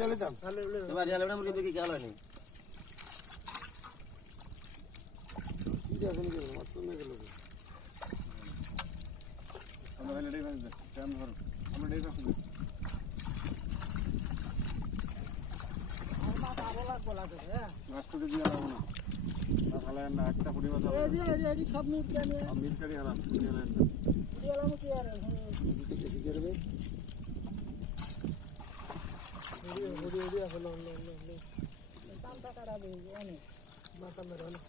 এবার ইয়ালে মুরগি দেখি গেল নি সিরিয়াস নেই মাছ তো গেল আমরা হেলে দেই ভাই টাইম ধর আমরা দেই পাচ্ছি মাছ আরো লাগবে হ্যাঁ মাছ তো দিয়ে দাও না তাহলে না একটা পুরি মাছ এই সব মিট কেন মিট করি হলাম দিলাম কি আর কিছু করবে ভিডিও হলো টামটা কাটাবে অনেক মাথা মেরে অনেক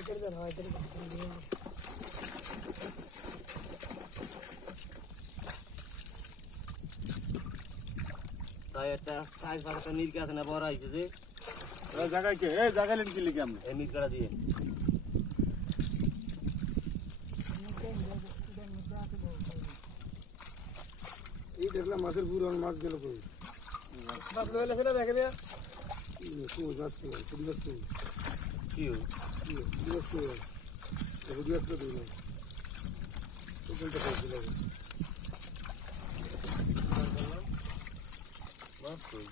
এটার দেন হয় এটার তাই একটা সাইজ ভাষা মির্কা আছে না বড় আইছে যে এই জায়গায় কে এই জায়গায় লেন কি লিখে আমরা এই মির্কাটা দিয়ে এই দেখলাম মাছের পুরো মাছ গেল কই মাছ লইলে ফেলে দেখে দিয়া কই মাছ কই পুরি মাছ কই কি মাছ কই ভিডিও করে দিলাম তো কোনটা কইছিল মাছ কই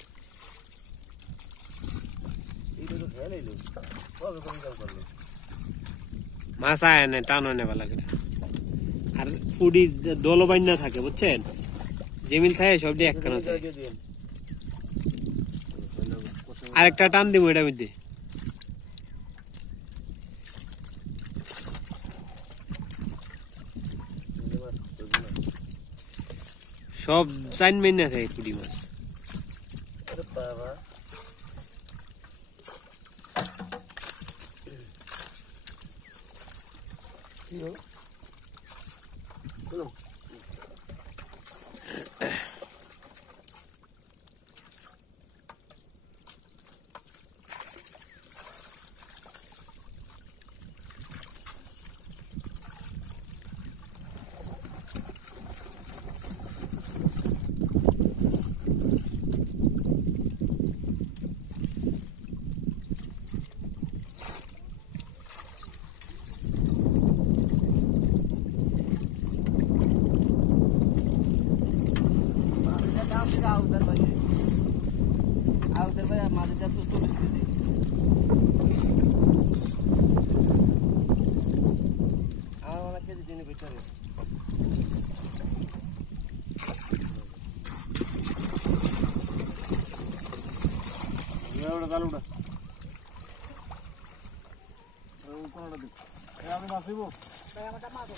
এইটা তো খেলাইলো কবে কোন কাজ করলো মাছ আয় না টানো না ভালো করে আর ফুডি দলবাইন না থাকে বুঝছেন জেমিল থাকে সব দিয়ে একখানা থাকে আরেকটা টান দিব এটা মধ্যে সব চাইন মেন না থাকে ফুডি মাছ আরে বাবা কি হলো হলো আউদের ভাই মাঝে 440 কেজি আমার অনেক কেজি দিনে বেচারে এওড়া দালুড়া কোনটা দেখ আমি মাছ দিব আমারটা মাছ